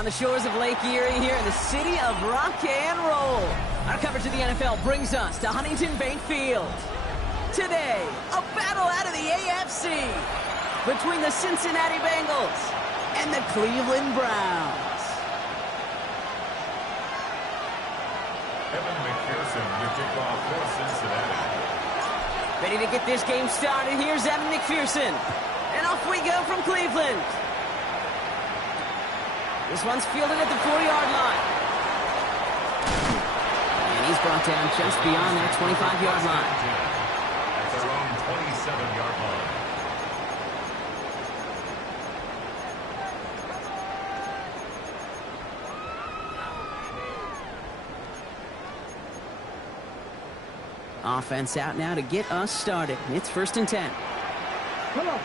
on the shores of Lake Erie here in the city of rock and roll. Our coverage of the NFL brings us to Huntington Bank Field. Today, a battle out of the AFC between the Cincinnati Bengals and the Cleveland Browns. Evan McPherson will kick off for Cincinnati. Ready to get this game started. Here's Evan McPherson. And off we go from Cleveland. This one's fielded at the 4-yard line. And he's brought down just beyond that 25-yard line. At their own 27-yard line. Offense out now to get us started. It's 1st and 10. Come on.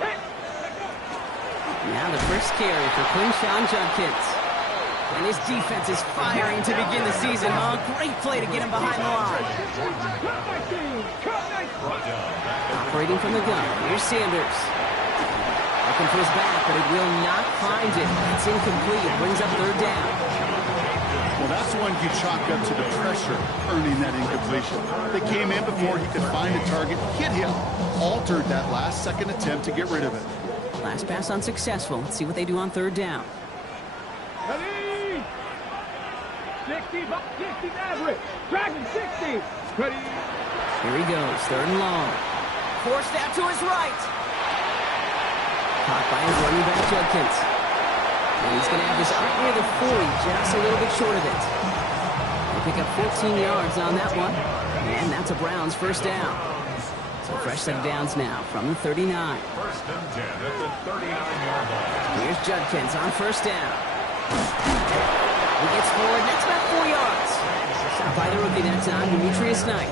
Hey. Now the first carry for Quinshon Judkins. And his defense is firing to begin the season. Oh, great play to get him behind the line. Operating from the gun. Here's Sanders. Looking for his back, but it will not find it. It's incomplete. It brings up 3rd down. Well, that's one you chalk up to the pressure earning that incompletion. They came in before he could find a target, hit him, altered that last-second attempt to get rid of it. Last pass unsuccessful. Let's see what they do on 3rd down. Ready? 60 average. Dragon 60. Ready? Here he goes. 3rd and long. Forced out to his right. Caught by his running back, Judkins. And he's going to have this up near the 40, just a little bit short of it. They pick up 14 yards on that one. And that's a Browns 1st down. So fresh set of downs now from the 39. 1st and 10 at the 39-yard line. Here's Judkins on 1st down. He gets forward. That's about 4 yards. Stopped by the rookie that time, Demetrius Knight.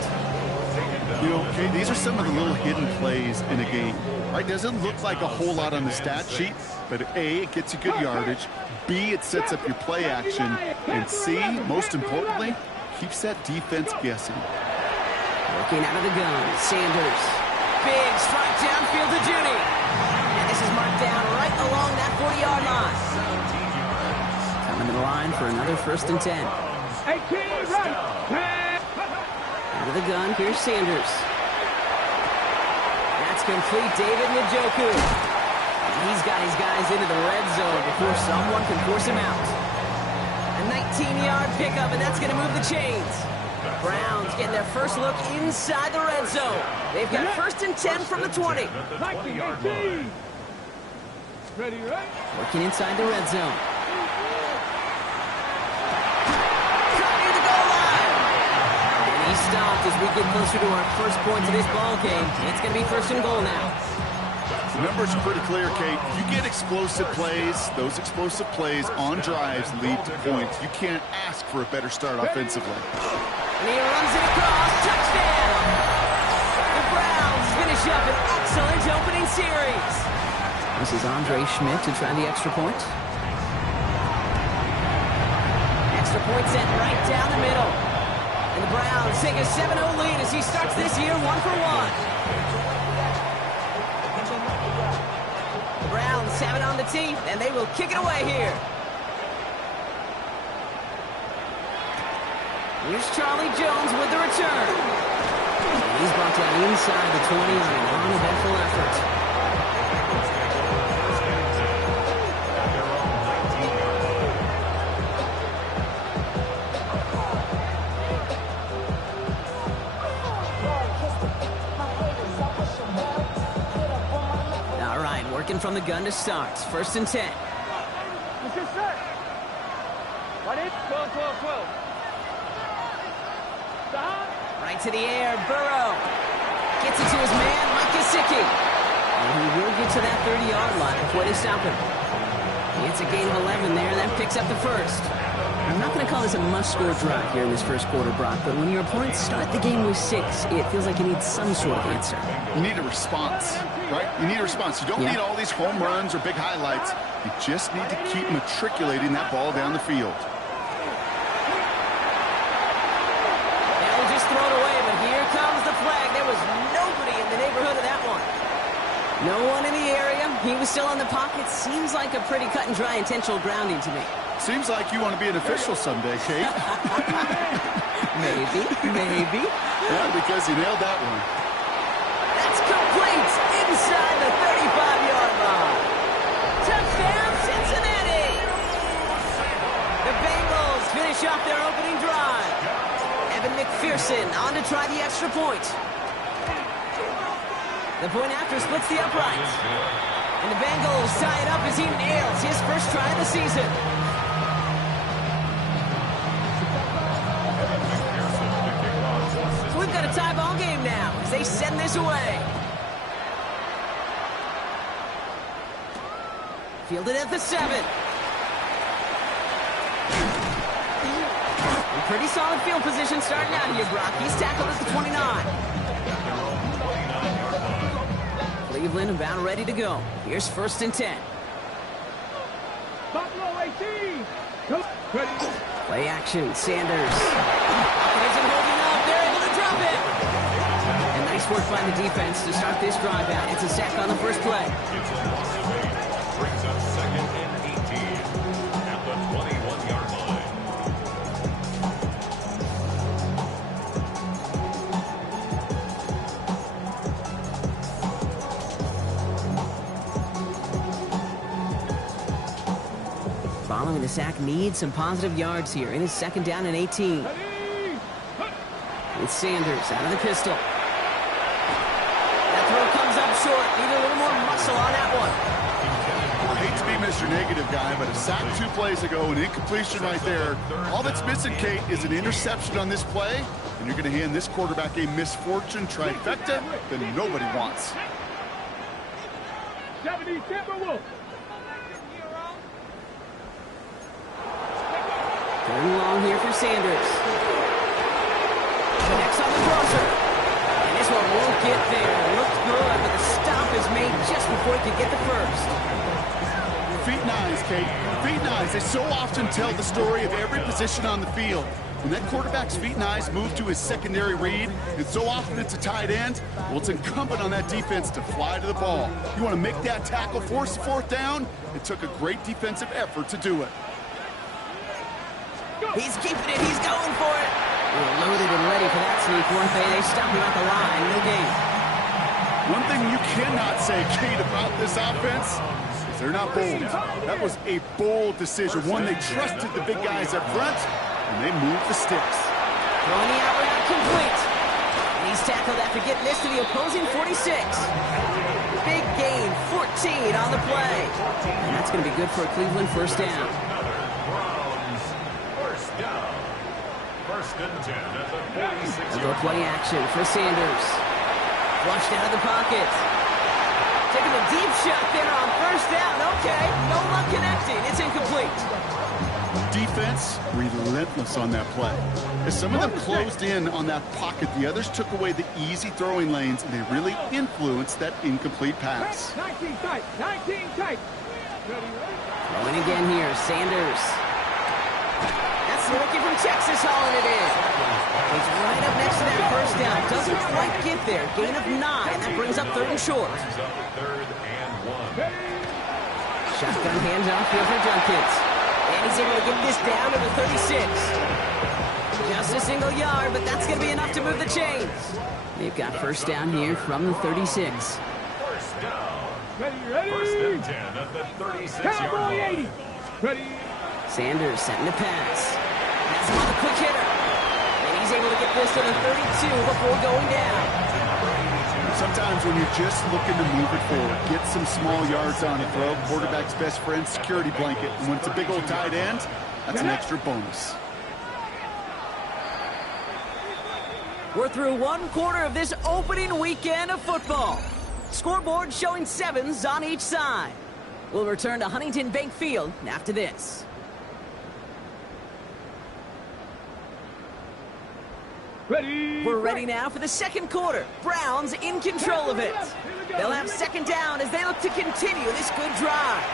You know, okay, these are some of the little hidden plays in a game. Right? Doesn't look like a whole lot on the stat sheet, but A, it gets you good yardage. B, it sets up your play action. And C, most importantly, keeps that defense guessing. Working out of the gun, Sanders. Big strike downfield to Judy. And this is marked down right along that 40-yard line. Coming to the line for another 1st and 10. 18 right. Out of the gun, here's Sanders. That's complete, David Njoku. And he's got his guys into the red zone before someone can force him out. A 19-yard pickup, and that's going to move the chains. Browns getting their first look inside the red zone. They've got 1st and 10 from the 20. 18. Ready, right? Working inside the red zone. Near the goal line. And he stopped as we get closer to our first points of this ball game. It's going to be 1st and goal now. The numbers are pretty clear, Kate. You get explosive plays. Those explosive plays on drives lead to points. You can't ask for a better start offensively. And he runs it across. Touchdown! The Browns finish up an excellent opening series. This is Andre Schmidt to try the extra point. Extra point sent right down the middle. And the Browns take a 7-0 lead as he starts this year 1-for-1. The Browns have it on the tee, and they will kick it away here. Here's Charlie Jones with the return. And he's brought down inside the 20 on an uneventful effort. All right, working from the gun to start. 1st and 10. What's your set? What is 12. Right to the air, Burrow. Gets it to his man, Mike Gesicki. And he will get to that 30-yard line before they stop him. It's a gain of 11 there, and that picks up the 1st. I'm not going to call this a must-score drive here in this 1st quarter, Brock, but when your opponents start the game with 6, it feels like you need some sort of answer. You need a response, right? You need a response. You don't need all these home runs or big highlights. You just need to keep matriculating that ball down the field. Throw it away, but here comes the flag. There was nobody in the neighborhood of that one. No one in the area. He was still in the pocket. Seems like a pretty cut and dry intentional grounding to me. Seems like you want to be an official someday, Kate. Maybe. Yeah, because you nailed that one. That's complete inside the 35-yard line. Touchdown, Cincinnati! The Bengals finish off their opening drive. Evan McPherson on to try the extra point. The point after splits the upright. And the Bengals tie it up as he nails his first try of the season. So we've got a tie ball game now as they send this away. Fielded at the 7. Pretty solid field position starting out here, Brock. He's tackled at the 29. Cleveland about ready to go. Here's 1st and 10. Buffalo 18. Ready. Play action, Sanders. Isn't holding up. They're able to drop it. And nice work by the defense to start this drive out. It's a sack on the first play. It's a loss of 8. Brings up 2nd and 18 at the 21-yard line. Following the sack, needs some positive yards here. It is 2nd down and 18. It's Sanders out of the pistol. That throw comes up short. Need a little more muscle on that one. I hate to be Mr. Negative guy, but a sack 2 plays ago, an incompletion right there. All that's missing, Kate, is an interception on this play, and you're going to hand this quarterback a misfortune trifecta that nobody wants. 70 Timberwolves. 3rd and long here for Sanders. Connects on the crosser. And this one won't get there. Looked good, but the stop is made just before he could get the first. Feet and eyes, Kate. Feet and eyes. They so often tell the story of every position on the field. When that quarterback's feet and eyes move to his secondary read, and so often it's a tight end, well, it's incumbent on that defense to fly to the ball. You want to make that tackle, force the 4th down? It took a great defensive effort to do it. He's keeping it. He's going for it. They were loaded and ready for that sneak, weren't they? They stopped him at the line. No gain. One thing you cannot say, Kate, about this offense is they're not bold. That was a bold decision, one they trusted the big guys up front, and they moved the sticks. Throwing the out route complete. And he's tackled after getting this to the opposing 46. Big gain, 14 on the play. And that's going to be good for a Cleveland 1st down. First and 10 at the 46-yard Go play action for Sanders. Flushed out of the pocket. Taking a deep shot there on 1st down. Okay, no luck connecting. It's incomplete. Defense relentless on that play. As some of them closed in on that pocket, the others took away the easy throwing lanes, and they really influenced that incomplete pass. 19 tight. 19 tight. Throwing again here, Sanders. That's the rookie from Texas hauling it in. He's right up next to that 1st down. Doesn't quite get there. Gain of 9. That brings up 3rd and short. Shotgun handoff here for Junkins. And he's able to get this down to the 36. Just a single yard, but that's going to be enough to move the chains. They've got 1st down here from the 36. First down. Ready. First and 10 at the 36-yard Cowboy line. 80. Ready. Sanders setting the pass. That's another quick hitter. And he's able to get this to the 32 before going down. Sometimes when you're just looking to move it forward, get some small yards on a throw, quarterback's best friend, security blanket. And when it's a big old tight end, that's an extra bonus. We're through 1/4 of this opening weekend of football. Scoreboard showing 7s on each side. We'll return to Huntington Bank Field after this. Ready. We're ready now for the 2nd quarter. Browns in control of it. They'll have 2nd down as they look to continue this good drive.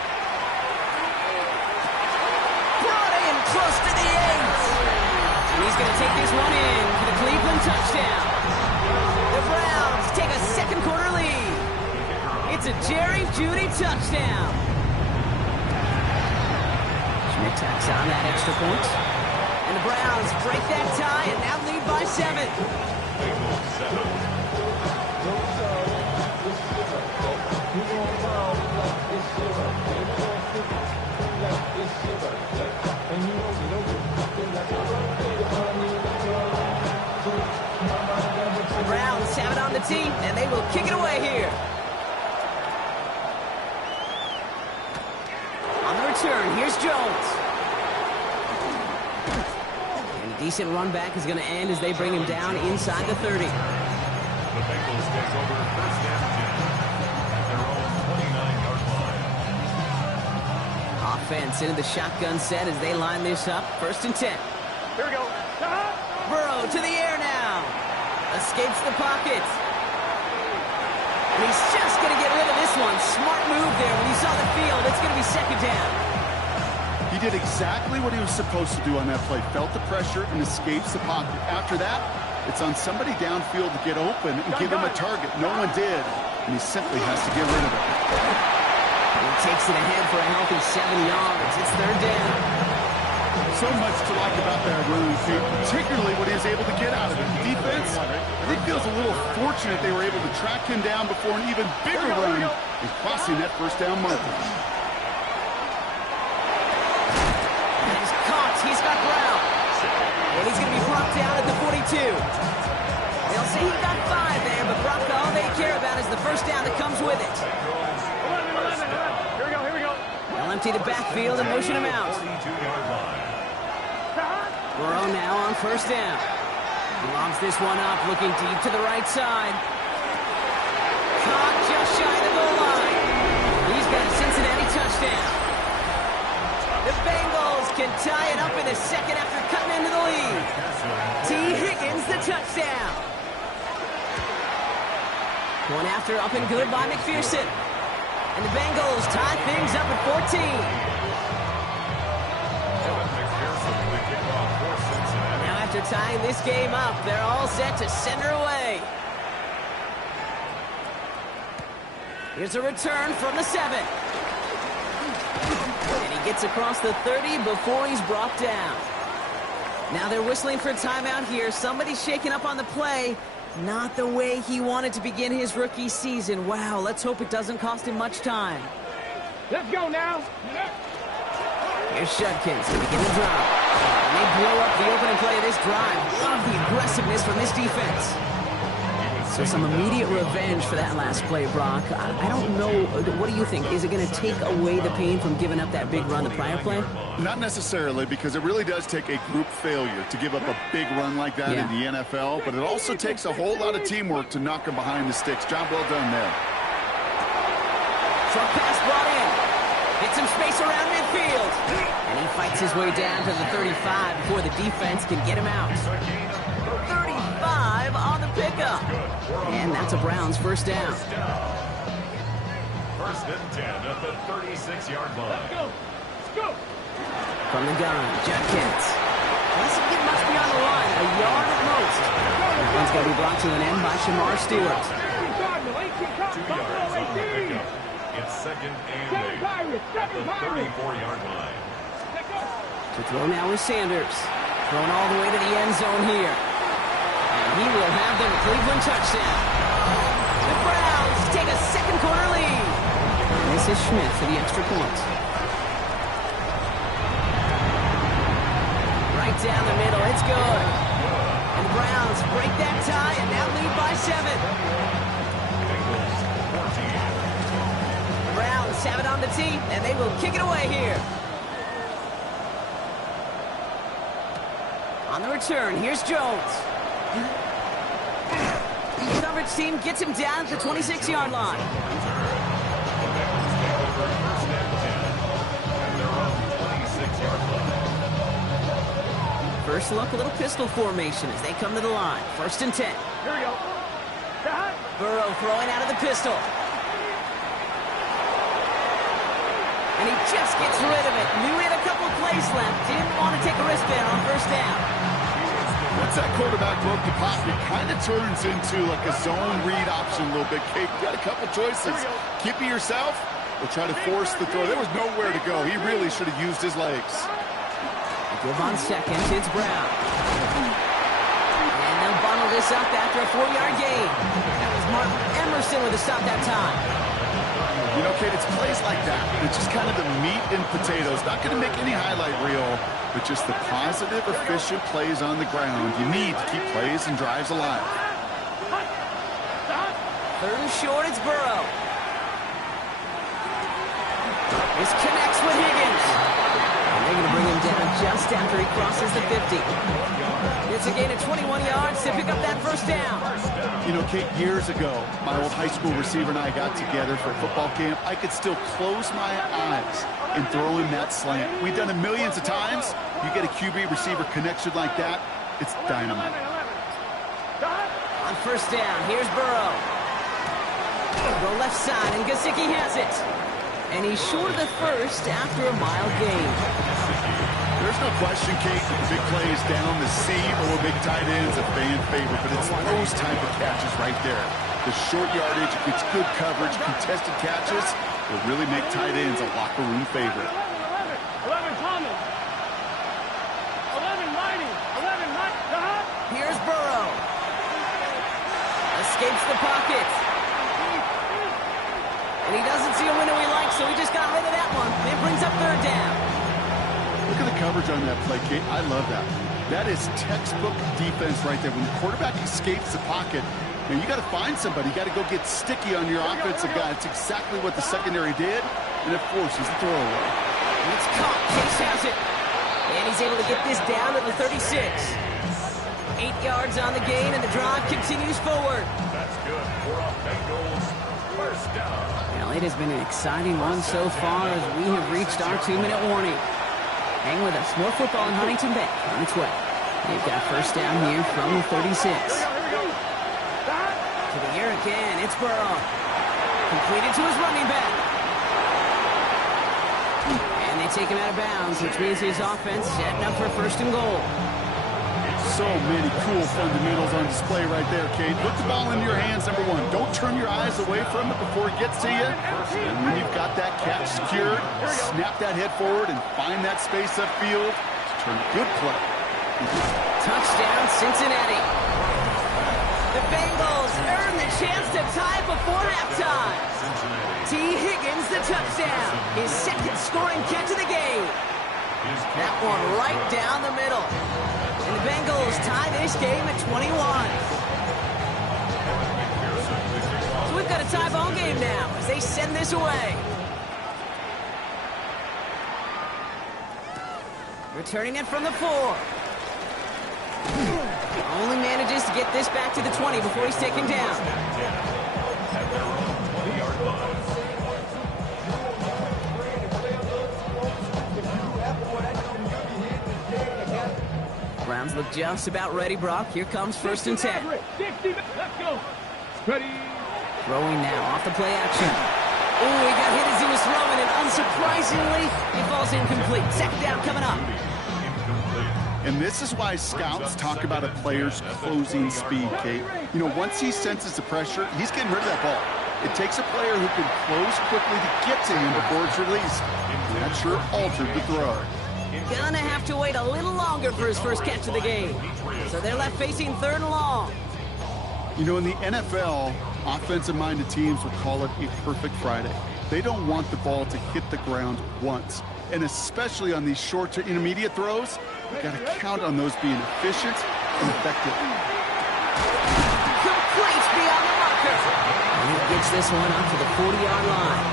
Brought in close to the 8. And he's going to take this one in for the Cleveland touchdown. The Browns take a 2nd quarter lead. It's a Jerry Jeudy touchdown. Schmidt tacks on that extra point. And the Browns break that tie and now lead by 7. The Browns have it on the tee, and they will kick it away here. On the return, here's Jones. And a decent run back is going to end as they bring him down inside the 30. The Bengals take over first and 10 at their own 29-yard line. Offense into the shotgun set as they line this up. First and 10. Here we go. Burrow to the air now. Escapes the pocket. And he's just going to get rid of this one. Smart move there. When he saw the field, it's going to be second down. He did exactly what he was supposed to do on that play. Felt the pressure and escapes the pocket. After that, it's on somebody downfield to get open and give him a target. No one did, and he simply has to get rid of it. And he takes it ahead for a healthy 7 yards. It's third down. So much to like about that run, particularly what he was able to get out of it. The defense, I think, feels a little fortunate they were able to track him down before an even bigger run and crossing that first down marker. He's caught. He's got Brown. And he's going to be brought down at the 42. They'll say he got 5 there, but Brock, all they care about is the first down that comes with it. 11. Here we go. They'll empty the backfield and motion him out. 42-yard line. Burrow now on first down. He lobs this one up, looking deep to the right side. Caught just shy of the goal line. He's got a Cincinnati touchdown. The Bengals can tie it up in the second after cutting into the lead. T. Higgins, the touchdown. Going after up and good by McPherson. And the Bengals tie things up at 14. Now after tying this game up, they're all set to send her away. Here's a return from the 7. And he gets across the 30 before he's brought down. Now they're whistling for timeout here. Somebody's shaking up on the play. Not the way he wanted to begin his rookie season. Wow, let's hope it doesn't cost him much time. Let's go now. Here's Shudkins to begin the drive. And they blow up the opening play of this drive. Love the aggressiveness from this defense. So some immediate revenge for that last play, Brock. I don't know. What do you think? Is it going to take away the pain from giving up that big run the prior play? Not necessarily, because it really does take a group failure to give up a big run like that in the NFL, but it also takes a whole lot of teamwork to knock him behind the sticks. Job well done there. Short pass brought in. Get some space around midfield. And he fights his way down to the 35 before the defense can get him out. 35 on the pickup. And that's a Browns first down. First and 10 at the 36-yard line. Let's go. From the gun, Judkins. Doesn't get much beyond the line, a yard at most. That one's going to be brought to an end by Shamar Stewart. 2 yards on the pickup. It's second and 8 at the 34-yard line. To throw now with Sanders. Thrown all the way to the end zone here. And he will have the Cleveland touchdown. The Browns take a second quarter lead. And this is Schmidt for the extra point. Right down the middle, it's good. And the Browns break that tie and now lead by 7. The Browns have it on the tee, and they will kick it away here. On the return, here's Jones. The coverage team gets him down at the 26-yard line. First look, a little pistol formation as they come to the line. First and 10. Here we go. Burrow throwing out of the pistol. And he just gets rid of it. Knew he had a couple of plays left. Didn't want to take a risk there on first down. Once that quarterback broke the pocket, it kind of turns into like a zone read option a little bit. Kate, you got a couple choices. Keep it yourself or try to force the throw. There was nowhere to go. He really should have used his legs. Give on seconds, it's Brown. And they'll bundle this up after a 4-yard gain. That was Martin Emerson with a stop that time. You know, Kate, it's plays like that. It's just kind of the meat and potatoes. Not going to make any highlight reel, but just the positive, efficient plays on the ground. You need to keep plays and drives alive. Third and short, it's Burrow. This connects with Higgins. And they're going to bring him down just after he crosses the 50. It's a gain of 21 yards to pick up that first down. You know, Kate, years ago, my old high school receiver and I got together for a football camp. I could still close my eyes and throw in that slant. We've done it millions of times. You get a QB receiver connection like that, it's dynamite. On first down, here's Burrow. The left side, and Gesicki has it. And he's short of the first after a mile gain. There's no question, Kate, that the big plays down the seam or big tight ends a fan favorite, but it's those type of catches right there. The short yardage, it's good coverage, contested catches will really make tight ends a locker room favorite. 11 Thomas. 11 Mighty. 11 Mike. Here's Burrow. Escapes the pocket. And he doesn't see a window he likes, so he just got rid of that one. It brings up third down. Look at the coverage on that play, Kate. I love that. That is textbook defense right there. When the quarterback escapes the pocket, and you got to find somebody. You got to go get sticky on your offensive guy. It's exactly what the secondary did, and it forces the throwaway. It's caught. Chase has it. And he's able to get this down to the 36. 8 yards on the gain, and the drive continues forward. That's good for a Bengals first down. Well, it has been an exciting one so far as we have reached our 2-minute warning. Hang with us. More football in Huntington Bank on its way. They've got first down here from the 36. To the air again. It's Burrow. Completed to his running back. And they take him out of bounds, which means his offense setting up for first and goal. So many cool fundamentals on display right there, Kate. Put the ball in your hands, number one. Don't turn your eyes away from it before it gets to you. And when you've got that catch secured, snap that head forward and find that space upfield to turn a good play. Touchdown, Cincinnati. The Bengals earn the chance to tie before halftime. T. Higgins, the touchdown. His second scoring catch of the game. That one right down the middle. And the Bengals tie this game at 21. So we've got a tie ball game now as they send this away. Returning it from the 4. Only manages to get this back to the 20 before he's taken down. Browns look just about ready, Brock. Here comes first and 10. 60, let's go. Ready. Throwing now off the play action. Oh, he got hit as he was throwing, and unsurprisingly, he falls incomplete. Second down coming up. And this is why scouts talk about a player's closing speed, Kate. You know, once he senses the pressure, he's getting rid of that ball. It takes a player who can close quickly to get to him before it's released. And that sure altered the throw. Gonna have to wait a little longer for his first catch of the game. So they're left facing third and long. You know, in the NFL, offensive-minded teams will call it a perfect Friday. They don't want the ball to hit the ground once. And especially on these short to intermediate throws, you got to count on those being efficient and effective. Complete beyond the marker. And he gets this one up to the 40-yard line.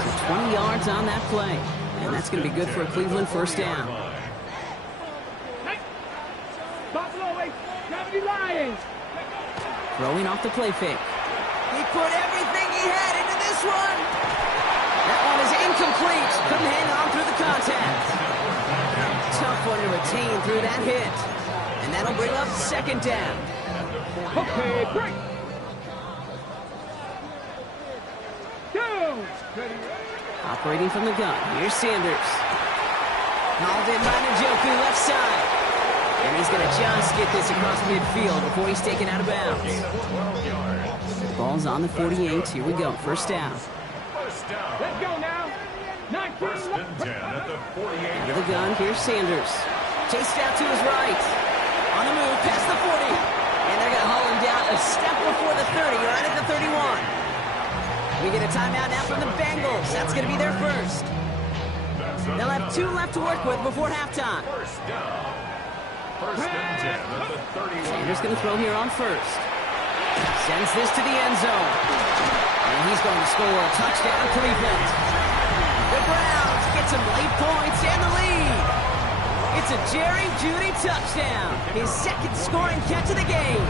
So 20 yards on that play. And that's going to be good for a Cleveland first down. Buffalo 70 Lions. Throwing off the play fake. He put everything he had into this one. That one is incomplete. Couldn't hang on through the contact. Tough one to retain through that hit. And that'll bring up second down. Okay, break. Go. Ready. Operating from the gun. Here's Sanders. Hauled in by Njoku, left side. And he's going to just get this across midfield before he's taken out of bounds. Ball's on the 48. Here we go. First down. First down. Let's go now. 19. First and 10 at the 48. Out of the gun, here's Sanders. Chased out to his right. On the move, past the 40. And they're going to haul him down a step before the 30, right at the 31. We get a timeout now from the Bengals. That's going to be their first. They'll have 2 left to work with before halftime. First down. First and 10 at the 31. Sanders going to throw here on first. Sends this to the end zone. And he's going to score a touchdown, Cleveland. The Browns get some late points and the lead. It's a Jerry Jeudy touchdown. His second scoring catch of the game.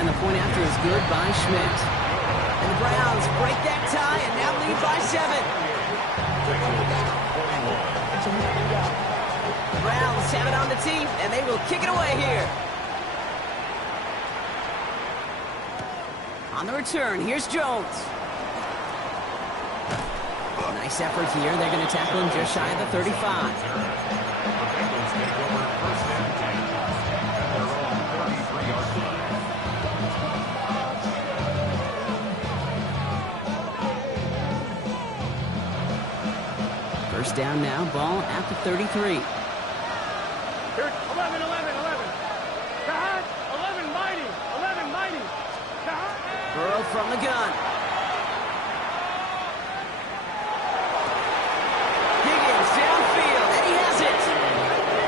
And the point after is good by Schmidt. And the Browns break that tie and now lead by 7. The Browns have it on the tee, and they will kick it away here. On the return, here's Jones. Nice effort here. They're going to tackle him just shy of the 35. The Bengals take over first and 10 at their own 33-yard line. First down now, ball at the 33. Here, 11, 11, 11. Kahan, 11 mighty. 11 mighty. Kahan. Burrow from the gun. Higgins downfield, and he has it.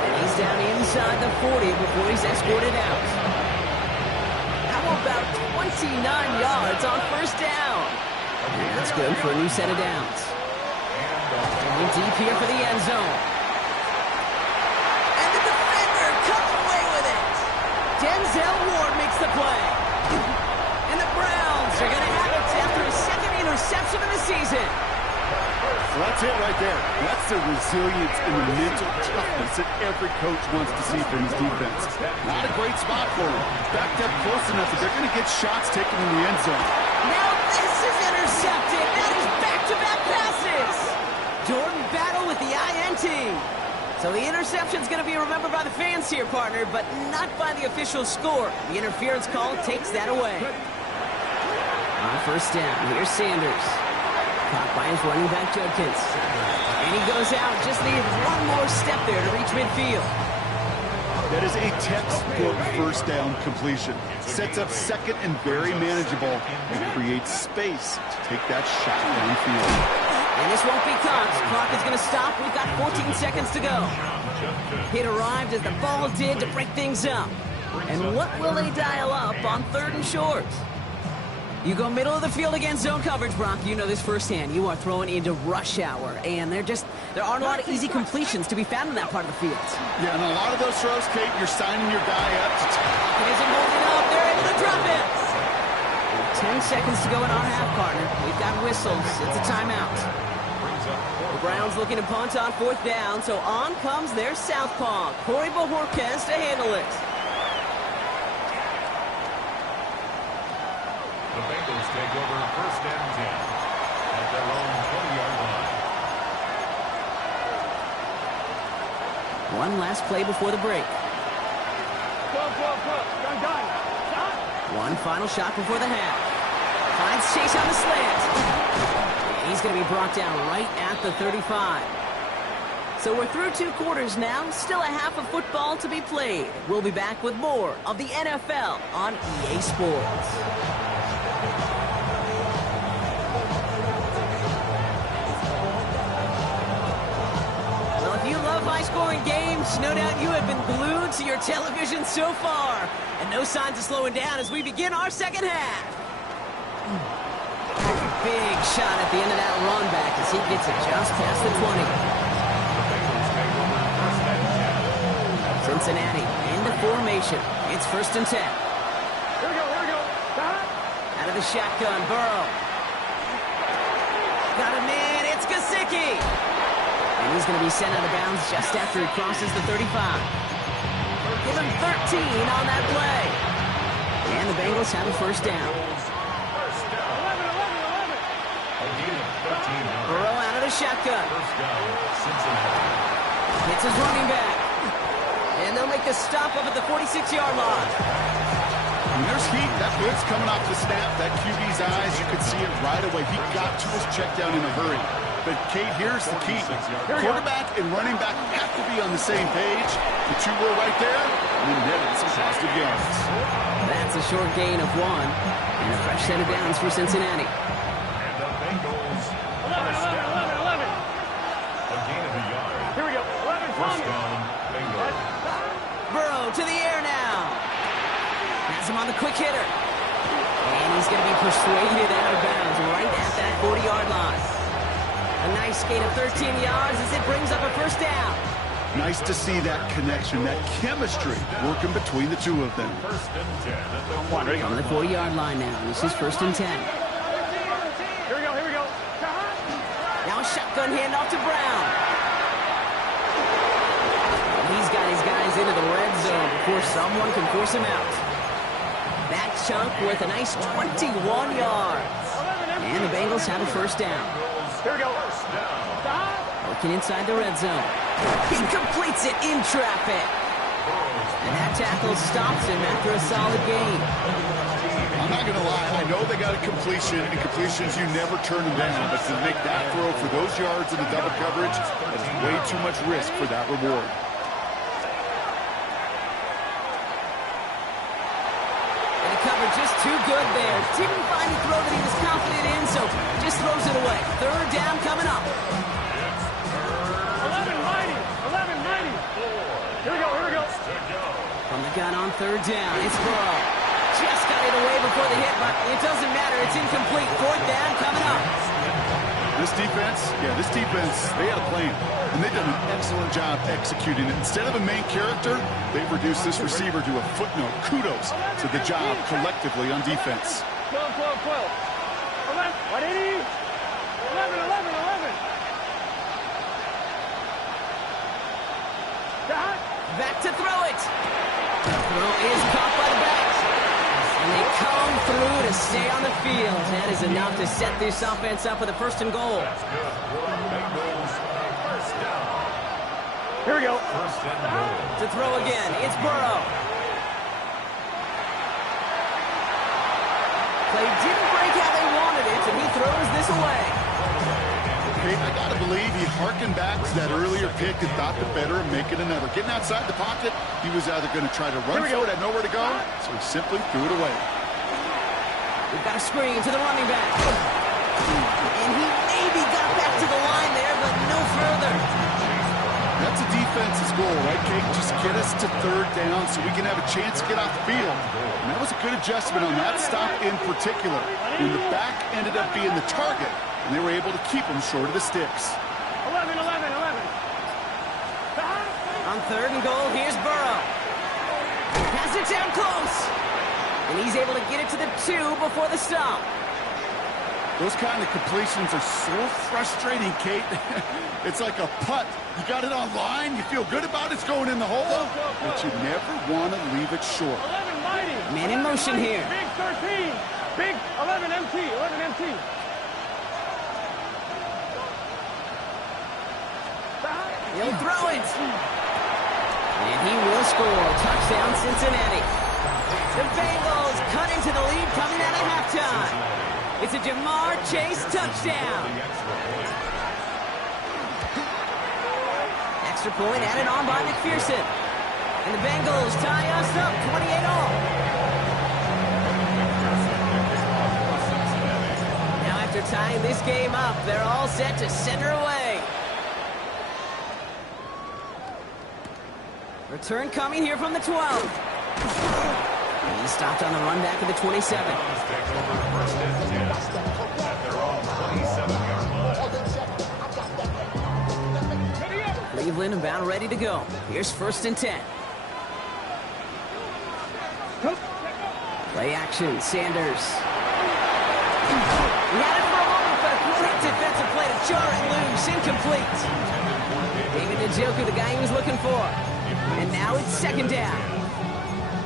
And he's down inside the 40 before he's escorted out. How about 29 yards on first down? And that's good for a new set of downs. Going deep here for the end zone. And the defender comes away with it. Denzel Ward makes the play. And the Browns are going to have it after his second interception of the season. Well, that's it right there. That's the resilience and the mental toughness that every coach wants to see from his defense. Not a great spot for him. Backed up close enough that they're going to get shots taken in the end zone. Now this is intercepted. Now there's back-to-back passes. Jordan Battle with the INT. So the interception's going to be remembered by the fans here, partner, but not by the official score. The interference call takes that away. On first down, here's Sanders. Caught by his running back, Judkins. And he goes out. Just needs one more step there to reach midfield. That is a textbook first down completion. Sets up second and very manageable and creates space to take that shot downfield. And this won't be caught. Clock is going to stop. We've got 14 seconds to go. Hit arrived as the ball did to break things up. And what will they dial up on third and short? You go middle of the field against zone coverage, Brock. You know this firsthand. You are throwing into rush hour, and there aren't a lot of easy completions to be found in that part of the field. Yeah, and a lot of those throws, Kate, you're signing your guy up to It isn't holding up. They're able to drop it. 10 seconds to go in our half, partner. We've got whistles. It's a timeout. The Browns looking to punt on fourth down, so on comes their southpaw, Corey Bojorquez, to handle it. The Bengals take over first and 10 at their own 20-yard line. One last play before the break. Go. Done. One final shot before the half. Finds Chase on the slant. He's going to be brought down right at the 35. So we're through 2 quarters now. Still a half of football to be played. We'll be back with more of the NFL on EA Sports. Well, if you love high-scoring games, no doubt you have been glued to your television so far. And no signs of slowing down as we begin our second half. Big shot at the end of that run back as he gets it just past the 20. Cincinnati into formation. It's first and 10. Here we go. Out of the shotgun, Burrow. Got a man, it's Gesicki. And he's going to be sent out of bounds just after he crosses the 35. Give him 13 on that play. And the Bengals have a first down. Burrow out of the shotgun. First down, Cincinnati. Hits his running back. And they'll make the stop up at the 46-yard line. When there's heat, that blitz coming off the snap, that QB's eyes, you could see it right away. He got to his check down in a hurry. But, Kate, here's the key. Quarterback and running back have to be on the same page. The two were right there, and then netted some positive yards. That's a short gain of 1, and a fresh set of downs for Cincinnati. And the Bengals 11. a gain of a yard. Here we go. 11 First coming. down, Bengals. Burrow to the air now. Has him on the quick hitter. And he's going to be persuaded out of bounds right at that 40-yard line. A nice gain of 13 yards as it brings up a first down. Nice to see that connection, that chemistry working between the two of them. First and 10 at the 40. On the 40-yard line now. This is first and 10. Here we go. Now a shotgun handoff to Brown. He's got his guys into the red zone before someone can force him out. That chunk worth a nice 21 yards. And the Bengals have a first down. Here we go. Working inside the red zone. He completes it in traffic. And that tackle stops him after a solid gain. I'm not going to lie. I know they got a completion, and completions, you never turn them down. But to make that throw for those yards in the double coverage, that is way too much risk for that reward. And the cover just too good there. Didn't find the throw that he was confident in, so just throws it away. Third down coming up. 11-90. Here we go. From the gun on third down, it's Burrow. Just got it away before the hit, but it doesn't matter. It's incomplete. Fourth down coming up. This defense, they had a plan, and they've done an excellent job executing it. Instead of a main character, they've reduced this receiver to a footnote. Kudos to the job collectively on defense. 12. 180. 11. Back to throw it. The throw is caught by the back. And they come through to stay on the field. That is enough to set this offense up with a first and goal. That's good for the Bengals. First down. Here we go. First and goal. To throw again, it's Burrow. Play didn't break how they wanted it, and he throws this away. Okay, I got to believe he harkened back to that earlier pick and thought the better of making another. Getting outside the pocket, he was either going to try to run for it, had nowhere to go, so he simply threw it away. We've got a screen to the running back. And he maybe got back to the line there, but no further. That's a defense's goal, right, Kate? Just get us to third down so we can have a chance to get off the field. And that was a good adjustment on that stop in particular, when the back ended up being the target, and they were able to keep him short of the sticks. 11. On third and goal, here's Burrow. Pass it down close. And he's able to get it to the 2 before the stop. Those kind of completions are so frustrating, Kate. It's like a putt. You got it on line, you feel good about it, it's going in the hole, but you never want to leave it short. 11 mighty. Man in motion here. Big 13. Big 11 MT. He'll throw it. And he will score. Touchdown, Cincinnati. The Bengals cut into the lead coming out of halftime. It's a Jamar Chase touchdown. Extra point added on by McPherson. And the Bengals tie us up 28-all. Now after tying this game up, they're all set to send her away. Return coming here from the 12. He stopped on the run back of the 27. Cleveland about ready to go. Here's first and 10. Play action, Sanders. He had it for a moment, but a great defensive play to jar it loose. Incomplete. David Njoku, the guy he was looking for. And now it's second down.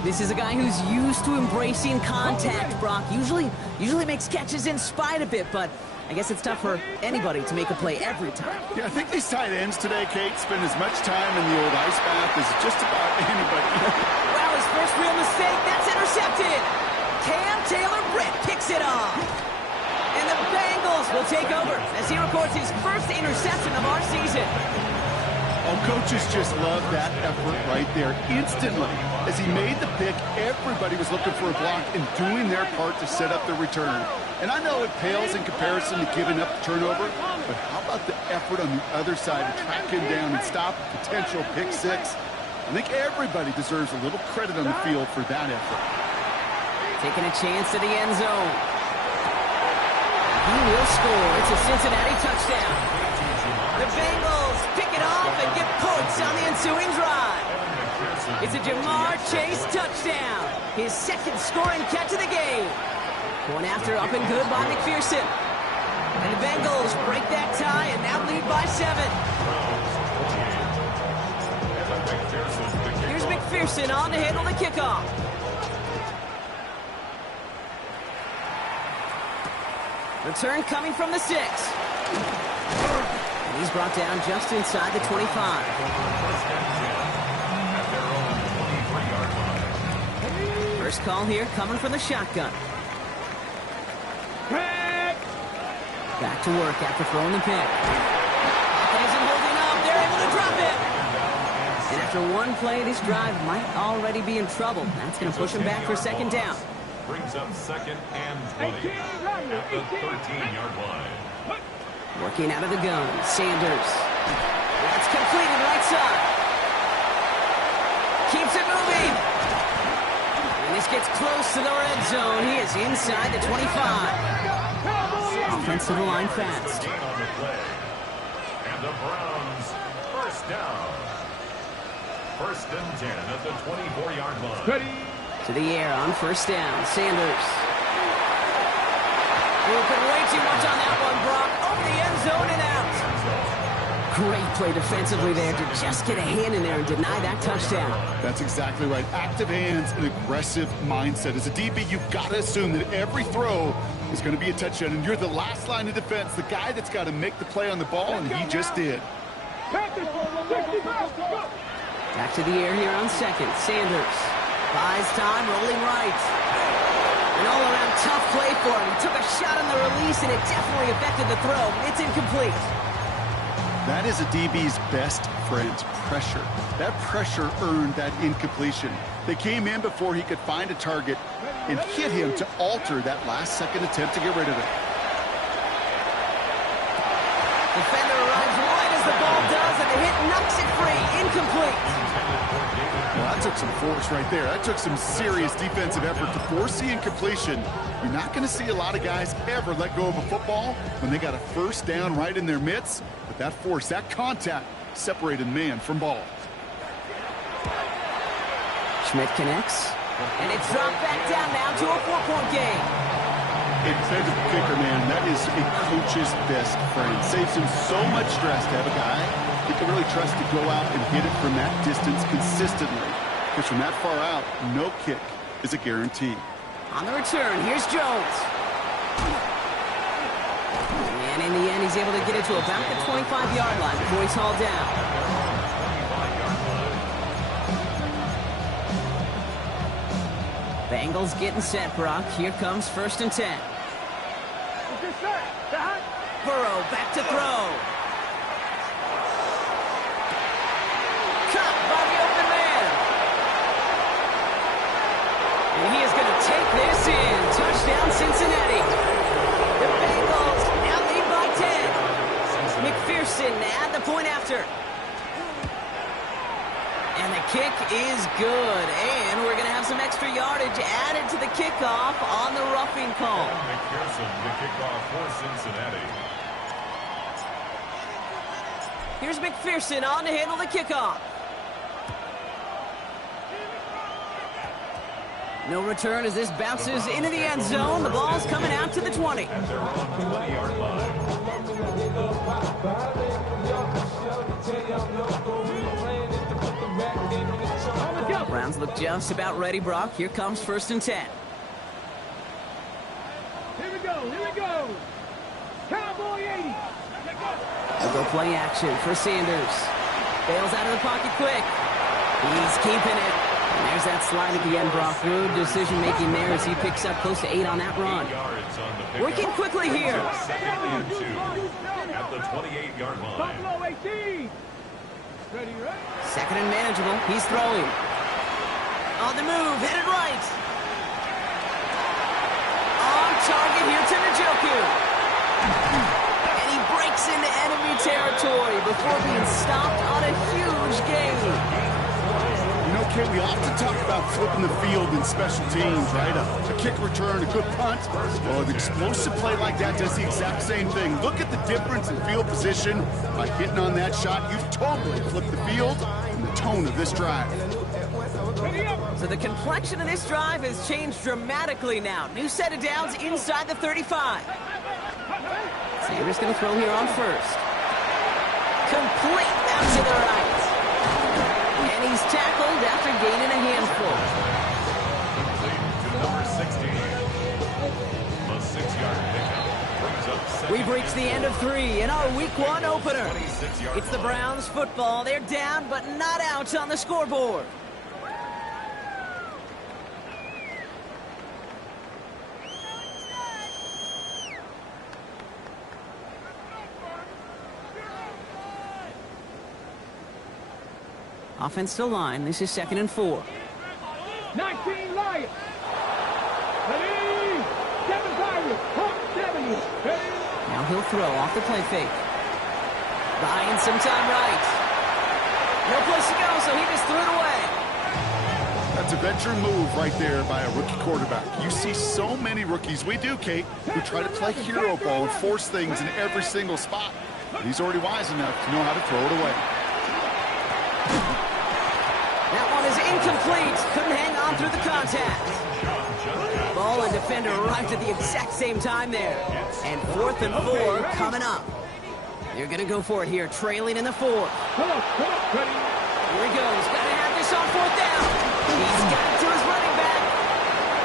This is a guy who's used to embracing contact, Brock. Usually makes catches in spite of it, but I guess it's tough for anybody to make a play every time. Yeah, I think these tight ends today, Kate, spend as much time in the old ice bath as just about anybody. Wow, his first real mistake. That's intercepted. Cam Taylor-Britt picks it off. And the Bengals will take over as he records his first interception of our season. Oh, coaches just love that effort right there. Instantly, as he made the pick, everybody was looking for a block and doing their part to set up the return. And I know it pales in comparison to giving up the turnover, but how about the effort on the other side to track him down and stop a potential pick six? I think everybody deserves a little credit on the field for that effort. Taking a chance to the end zone. He will score. It's a Cincinnati touchdown. The Bengals pick it off and get points on the ensuing drive. It's a Jamar Chase touchdown. His second scoring catch of the game. Going after up and good by McPherson. And the Bengals break that tie and now lead by 7. Here's McPherson on to handle the kickoff. Return coming from the 6. And he's brought down just inside the 25. First call here coming from the shotgun. Back to work after throwing the pick. It isn't holding up. They're able to drop it. And after one play, this drive might already be in trouble. That's going to push him back for second down. Brings up second and 20 at the 13-yard line. Working out of the gun, Sanders. That's completed right side. Keeps it moving. And this gets close to the red zone. He is inside the 25. Offensive line fast. And the Browns first down. First and 10 at the 24-yard line. To the air on first down. Sanders. Moving way too much on that one, Brock. Over the end zone and out. Great play defensively there to just get a hand in there and deny that touchdown. That's exactly right. Active hands and aggressive mindset. As a DB, you've got to assume that every throw is going to be a touchdown, and you're the last line of defense, the guy that's got to make the play on the ball, and he just did. Back to the air here on second. Sanders buys time, rolling right. An all-around tough play for him. He took a shot on the release, and it definitely affected the throw. It's incomplete. That is a DB's best friend, pressure. That pressure earned that incompletion. They came in before he could find a target and hit him to alter that last-second attempt to get rid of it. Defender arrives wide as the ball does, and the hit knocks it free. Incomplete. Well, that took some force right there. That took some serious defensive effort to force the incompletion. You're not going to see a lot of guys ever let go of a football when they got a first down right in their midst. But that force, that contact, separated man from ball. Schmidt connects. And it's dropped back down now to a 4-point game. Compared to the kicker, man, that is a coach's best friend. Saves him so much stress to have a guy he can really trust to go out and hit it from that distance consistently. Because from that far out, no kick is a guarantee. On the return, here's Jones. And in the end, he's able to get it to about the 25-yard line before he's hauled down. Bengals getting set, Brock. Here comes first and 10. Burrow back to throw. Caught by the open man. And he is going to take this in. Touchdown, Cincinnati. The Bengals now lead by 10. McPherson at the point after. And the kick is good. And we're going to have some extra yardage added to the kickoff on the roughing call. McPherson, the kickoff for Cincinnati. Here's McPherson on to handle the kickoff. No return as this bounces into the end zone. The ball's coming out to the 20. And they're on the 20-yard line. Browns look just about ready, Brock. Here comes first and 10. Here we go. Count They'll go play action for Sanders. Bails out of the pocket quick. He's keeping it. And there's that slide at the end, Brock. Good decision-making there as he picks up close to 8 on that run. Working quickly here. Second and 2 at the 28-yard line. Buffalo 18. Ready, right? Second and manageable. He's throwing. On the move, headed right. On target here to Njoku. And he breaks into enemy territory before being stopped on a huge gain. You know, Kate, we often talk about flipping the field in special teams, right? A kick return, a good punt. Well, an explosive play like that does the exact same thing. Look at the difference in field position. By hitting on that shot, you've totally flipped the field and the tone of this drive. So the complexion of this drive has changed dramatically now. New set of downs inside the 35. Sanders going to throw here on first. Complete out to the right. And he's tackled after gaining a handful. To number 16. The 6-yard pickup brings up second. We've reached the end of 3 in our Week 1 opener. 26-yard It's the Browns football. They're down, but not out on the scoreboard. Offense to line. This is 2nd and 4. 19 Lions. Ready. 7 Pirates. Hawk 70. Ready. Now he'll throw off the play fake. Buying some time right. No place to go, so he just threw it away. That's a veteran move right there by a rookie quarterback. You see so many rookies, we do, Kate, who try to play hero ball and force things in every single spot. But he's already wise enough to know how to throw it away. That one is incomplete. Couldn't hang on through the contact. Ball and defender arrived at the exact same time there. And 4th and 4 coming up. They're going to go for it here, trailing in the 4th. Come on, ready. Here he goes. Got to have this on 4th down. He's got it to his running back.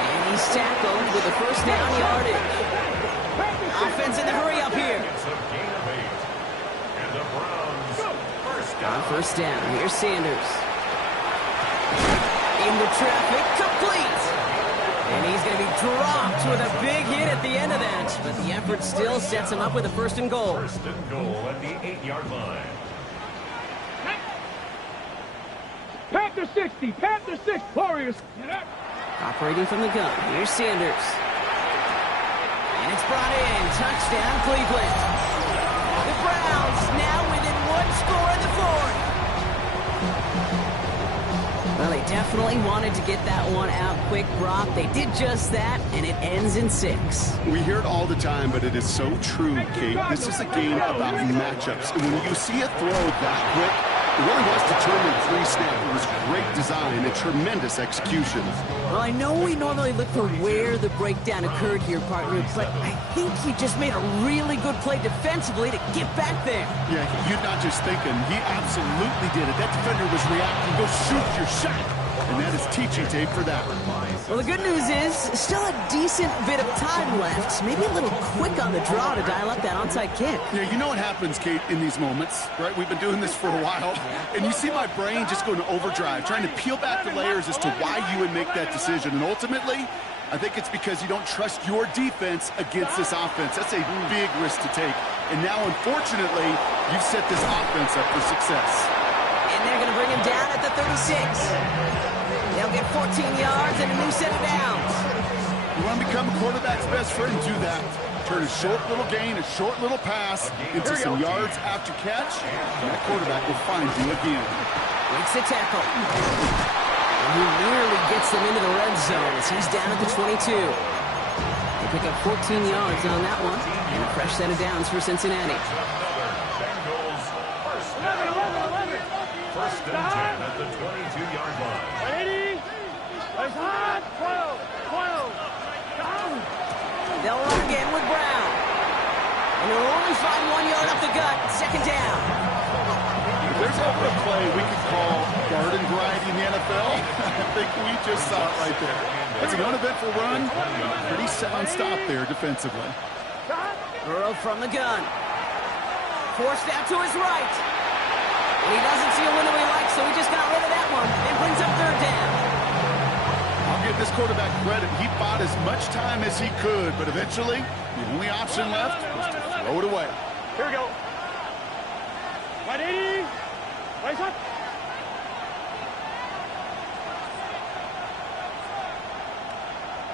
And he's tackled with the first down yardage. Offense in the hurry up here. It's a gain of 8. And the Browns first down. On first down, here's Sanders. Into traffic, complete. And he's going to be dropped with a big hit at the end of that. But the effort still sets him up with a 1st and goal. 1st and goal at the 8-yard line. Panther 60. Panther 6. Warriors. Operating from the gun, here's Sanders. And it's brought in. Touchdown, Cleveland. The Browns now within 1 score in the 4th. Well, they definitely wanted to get that one out quick, Brock. They did just that, and it ends in 6. We hear it all the time, but it is so true, Kate. This is a game about matchups. And when you see a throw that quick, it really was determined pre-snap. It was great design and tremendous execution. Well, I know we normally look for where the breakdown occurred here, partner, but I think he just made a really good play defensively to get back there. Yeah, you're not just thinking. He absolutely did it. That defender was reacting. Go shoot your shot. And that is teaching tape for that. Well, the good news is still a decent bit of time left. Maybe a little quick on the draw to dial up that onside kick. Yeah, you know what happens, Kate, in these moments, right? We've been doing this for a while. And you see my brain just going to overdrive, trying to peel back the layers as to why you would make that decision. And ultimately, I think it's because you don't trust your defense against this offense. That's a big risk to take. And now, unfortunately, you've set this offense up for success. And they're going to bring him down at the 36. They'll get 14 yards and a new set of downs. You want to become a quarterback's best friend, do that. Turn a short little gain, a short little pass into some yards after catch, and that quarterback will find you again. Makes the tackle. And he nearly gets them into the red zone as he's down at the 22. They pick up 14 yards on that one, and a fresh set of downs for Cincinnati. Bengals first down. 1st and 10 at the 22-yard line. 80. It's hot. 12. 12. Down. They'll run again with Brown. And they'll only find 1 yard up the gut. 2nd down. If there's ever a play we could call garden variety in the NFL, I think we just saw it right there. That's an uneventful run. Pretty sound stop there defensively. Burrow from the gun. Forced out to his right. And he doesn't see a window he likes, so he just got rid of that one and brings up third down. I'll give this quarterback credit. He bought as much time as he could, but eventually, the only option left was to throw it away. Here we go. 180. Right up.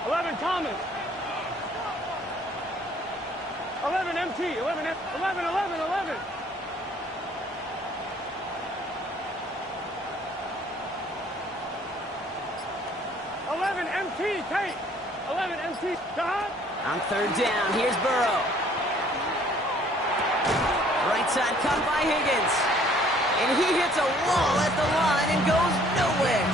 11 Thomas. 11 MT. 11 11 11 11. 11 MT. Tate. 11 MT. Scott. On third down, here's Burrow. Right side cut by Higgins. And he hits a wall at the line and goes nowhere.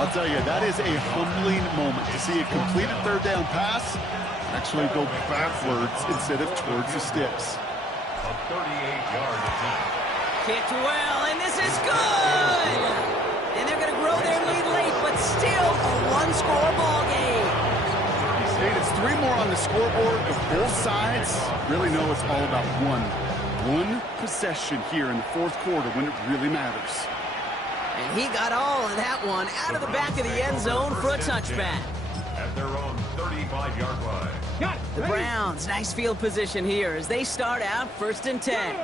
I'll tell you, that is a humbling moment to see a completed third down pass actually go backwards instead of towards the sticks. A 38-yard attempt. Kicked well, and this is good! And they're going to grow their lead late, but still a one-score ball game. State, it's 3 more on the scoreboard, but both sides really know it's all about one possession here in the fourth quarter when it really matters. And he got all of that one out of the back of the end zone for a touchback. At their own 35-yard line. The Browns, nice field position here as they start out 1st and 10.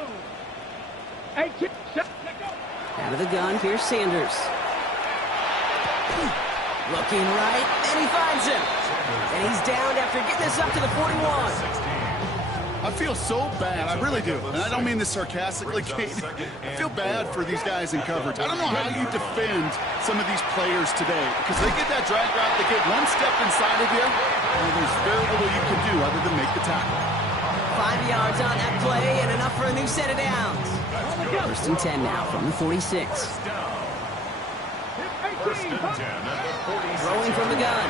Out of the gun, here's Sanders. Looking right, and he finds him. And he's down after getting this up to the 41. I feel so bad, I really do. And I don't mean this sarcastically, Kate. I feel bad for these guys in coverage. I don't know how you defend some of these players today, because they get that drag route, they get one step inside of you, and there's very little you can do other than make the tackle. 5 yards on that play and enough for a new set of downs. 1st and 10 now from the 46. Throwing from the gun.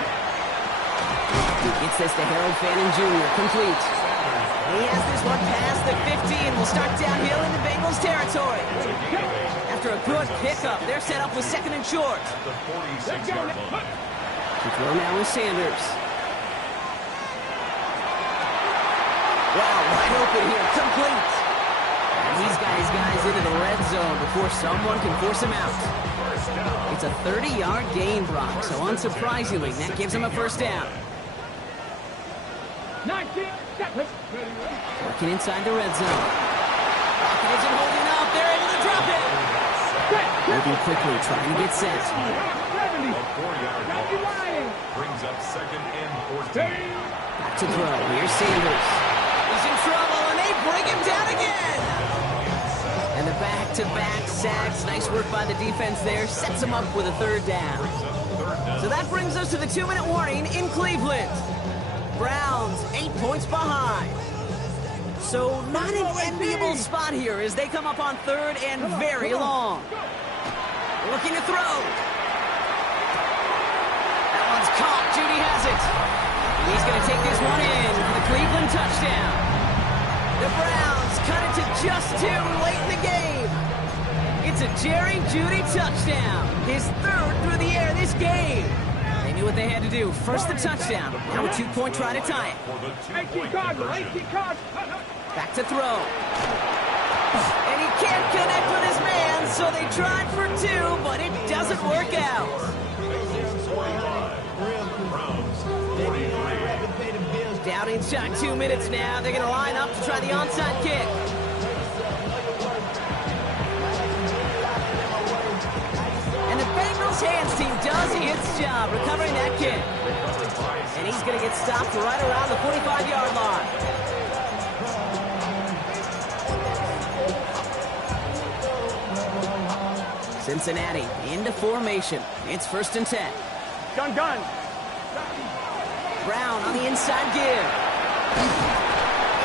He gets this to Harold Fannin Jr. complete. He has this one past the 15. Will start downhill into Bengals territory. After a good pickup, they're set up with 2nd and short. The 46-yard line. To throw now with Sanders. Wow, wide open here, complete. And he's got his guys into the red zone before someone can force him out. It's a 30-yard gain, Brock, so unsurprisingly, that gives him a 1st down. 19. Working inside the red zone. Rocket isn't holding up. They're able to drop it. Moving quickly, trying to get set. A 4-yard loss brings up 2nd and 14. Back to throw. Here's Sanders. He's in trouble, and they bring him down again. And the back-to-back sacks. Nice work by the defense there. Sets him up with a 3rd down. So that brings us to the 2-minute warning in Cleveland. Browns 8 points behind. So not an enviable spot here as they come up on 3rd and very long. Looking to throw. That one's caught. Judy has it. He's going to take this one in for the Cleveland touchdown. The Browns cut it to just 2 late in the game. It's a Jerry Judy touchdown. His 3rd through the air this game. They knew what they had to do. First the touchdown. Now a 2-point try to tie it. Back to throw. And he can't connect with his man, so they tried for 2, but it doesn't work out. Down inside 2 minutes now. They're going to line up to try the onside kick. And the Bengals hands team does its job recovering that kick. And he's going to get stopped right around the 45-yard line. Cincinnati into formation. It's 1st and 10. Gun. Brown on the inside give.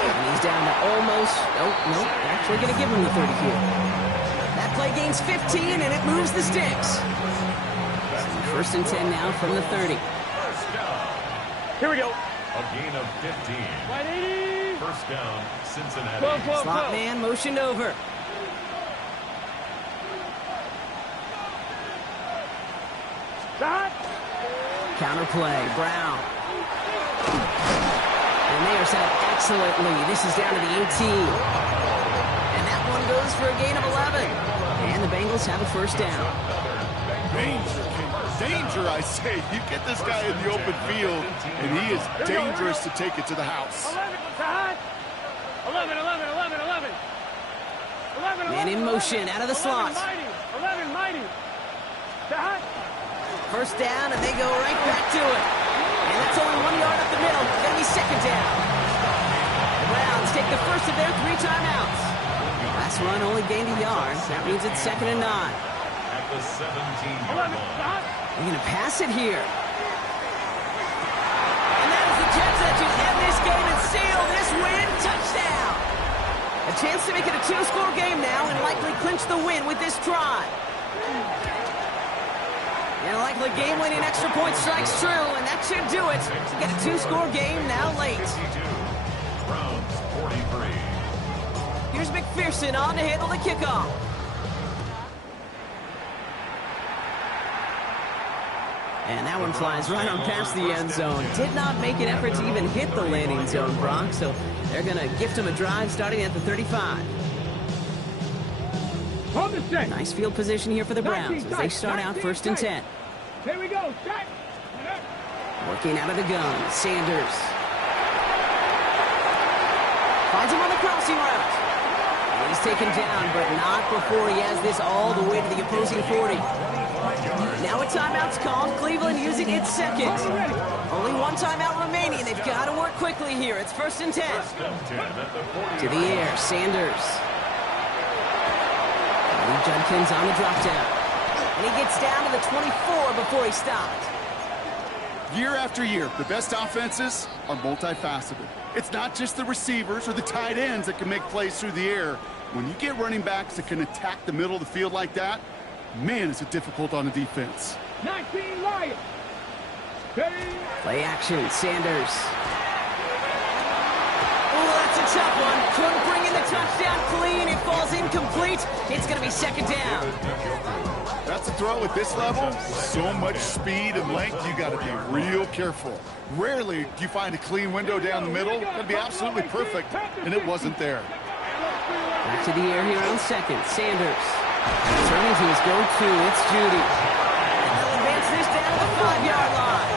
And he's down to almost, nope, actually going to give him the 30 here. That play gains 15, and it moves the sticks. So 1st and 10 now from the 30. Here we go. A gain of 15. 180. 1st down, Cincinnati. 12. Slot man motioned over. Shot. Counter play, Brown. And And they are set up excellently. This is down to the 18. And that one goes for a gain of 11. And the Bengals have a first down. Danger, I say. You get this guy in the open field, and he is dangerous to take it to the house. 11. Man in motion, out of the slot. 11, mighty. First down, and they go right back to it. And that's only 1 yard up the middle. It's going to be second down. The Browns take the first of their 3 timeouts. Last run only gained a yard. That means it's 2nd and 9. At the 17-yard line. They're going to pass it here. And that is the catch that should end this game and seal this win. Touchdown. A chance to make it a 2-score game now and likely clinch the win with this try. And a likely game-winning extra point strikes true, and that should do it to get a 2-score game now late. Browns 43. Here's McPherson on to handle the kickoff. And that one flies right on past the end zone. Did not make an effort to even hit the landing zone, Brock, so they're going to gift him a drive starting at the 35. Nice field position here for the Browns as they start out 1st and 10. Here we go. Set. Working out of the gun, Sanders. Finds him on the crossing route. And he's taken down, but not before he has this all the way to the opposing 40. Now a timeout's called. Cleveland using its second. Only 1 timeout remaining. They've got to work quickly here. It's 1st and 10. To the air, Sanders. Lee Judkins on the drop down. And he gets down to the 24 before he stopped. Year after year, the best offenses are multifaceted. It's not just the receivers or the tight ends that can make plays through the air. When you get running backs that can attack the middle of the field like that, man, is it difficult on the defense. 19 Lions. Play action, Sanders. Oh, that's a tough one. Couldn't bring in the touchdown clean. It falls incomplete. It's going to be 2nd down. That's a throw at this level. So much speed and length, you got to be real careful. Rarely do you find a clean window down the middle. That'd be absolutely perfect, and it wasn't there. Back to the air here on 2nd. Sanders. Turning to his go-to, it's Judy. And they'll advance this down to the 5-yard line.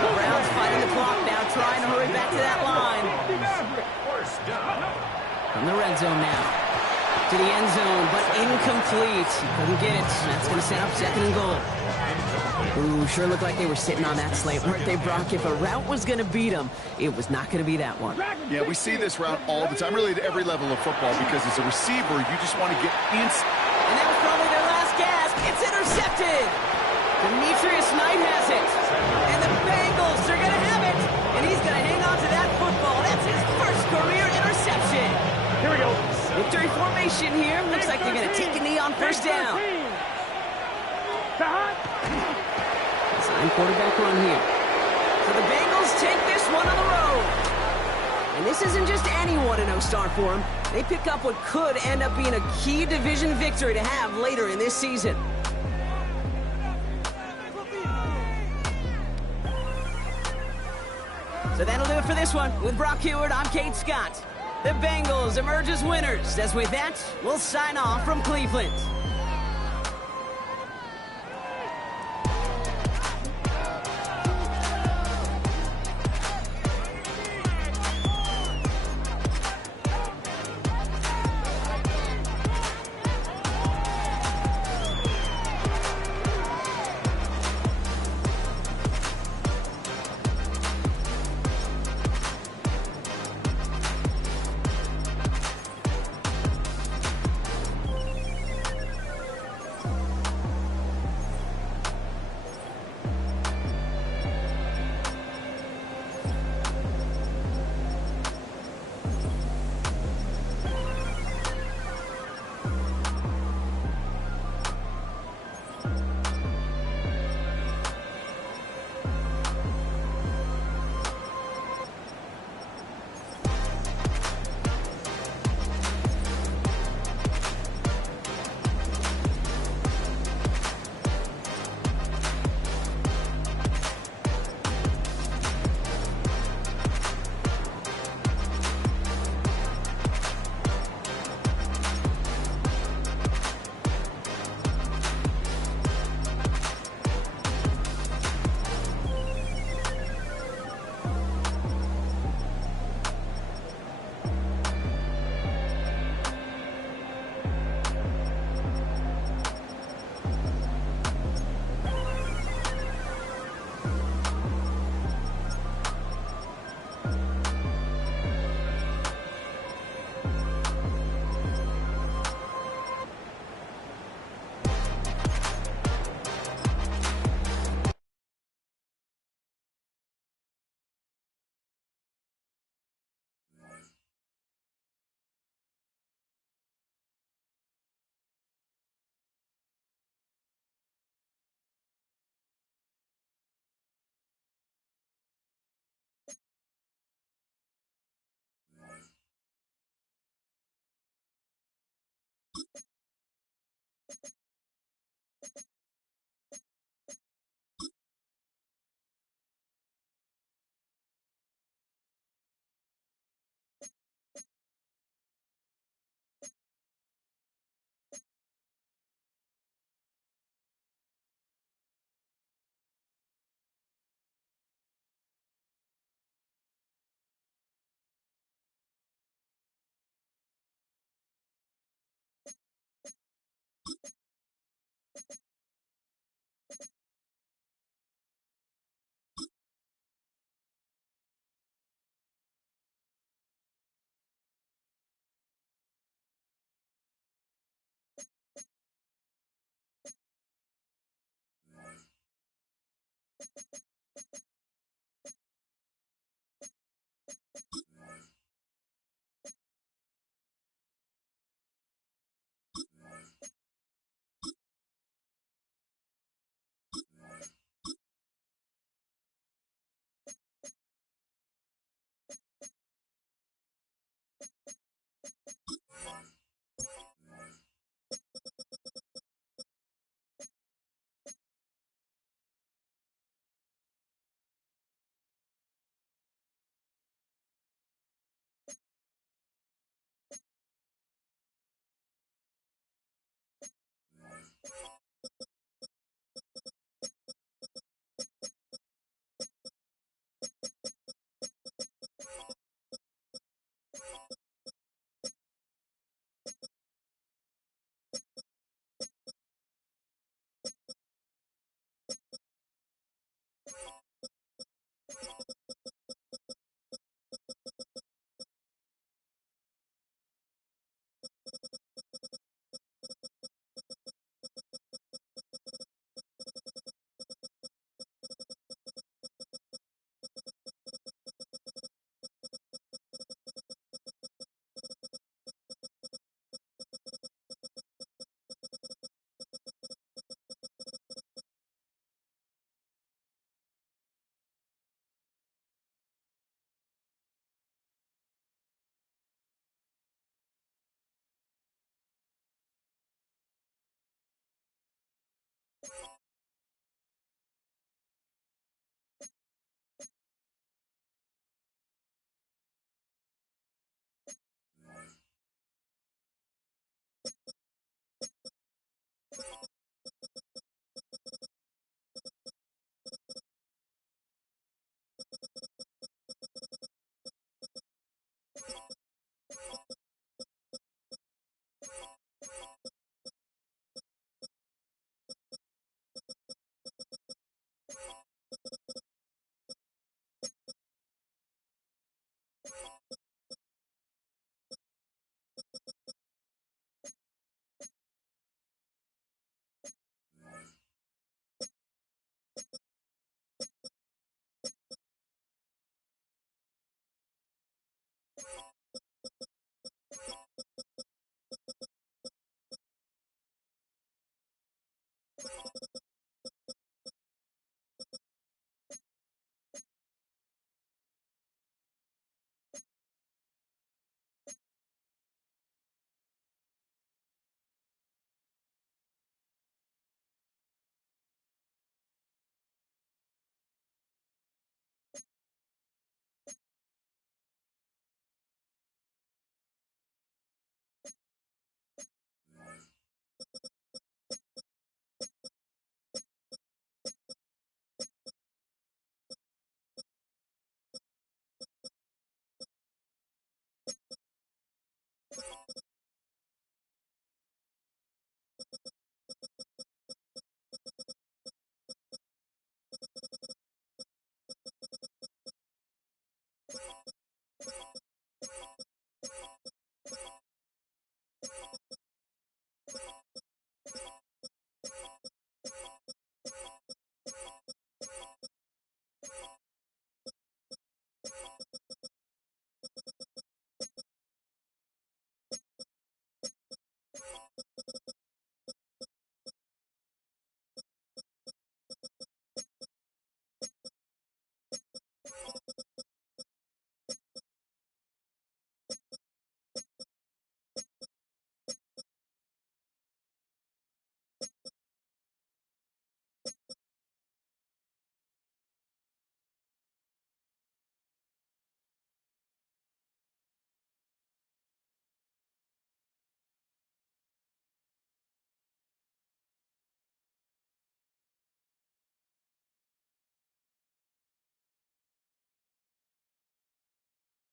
The Browns fighting the clock now, trying to hurry back to that line. From the red zone now. To the end zone, but incomplete. He couldn't get it. That's going to set up 2nd and goal. Ooh, sure looked like they were sitting on that slate, weren't they, Brock? If a route was going to beat them, it was not going to be that one. Yeah, we see this route all the time, really at every level of football, because as a receiver, you just want to get inside. And that was probably their last gasp. It's intercepted. Demetrius Knight has it. And the Bengals are going to have it. And he's going to hang on to that football. That's his first career interception. Here we go. Victory formation here. Looks like they're going to take a knee on 1st down. Sign quarterback run here. So the Bengals take this one on the road. And this isn't just any 1-0 start for them. They pick up what could end up being a key division victory to have later in this season. So that'll do it for this one. With Brock Heward, I'm Kate Scott. The Bengals emerge as winners. As with that, we'll sign off from Cleveland.